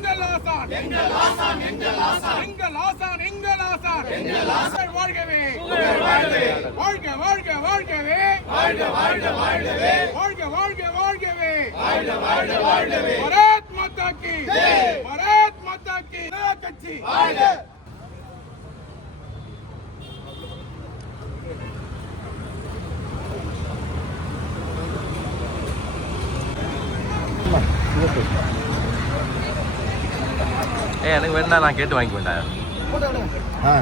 எங்கள் ஆசான் எங்கள் ஆசான் எங்கள் ஆசான் எங்கள் ஆசான் எங்கள் ஆசான் எங்கள் ஆசான் வாழ்கவே வாழ்க வாழ்க வாழ்கவே வாழ்க வாழ்க வாழ்கவே வாழ்க வாழ்க வாழ்கவே வாழ்க வாழ்க வாழ்கவே பாரத் மாதா கி ஜெய் பாரத் மாதா கி கட்சி வாழ்க எனக்கு வேண்டாம் நான் கேட்டு வாங்கி வேண்டாம் ஆ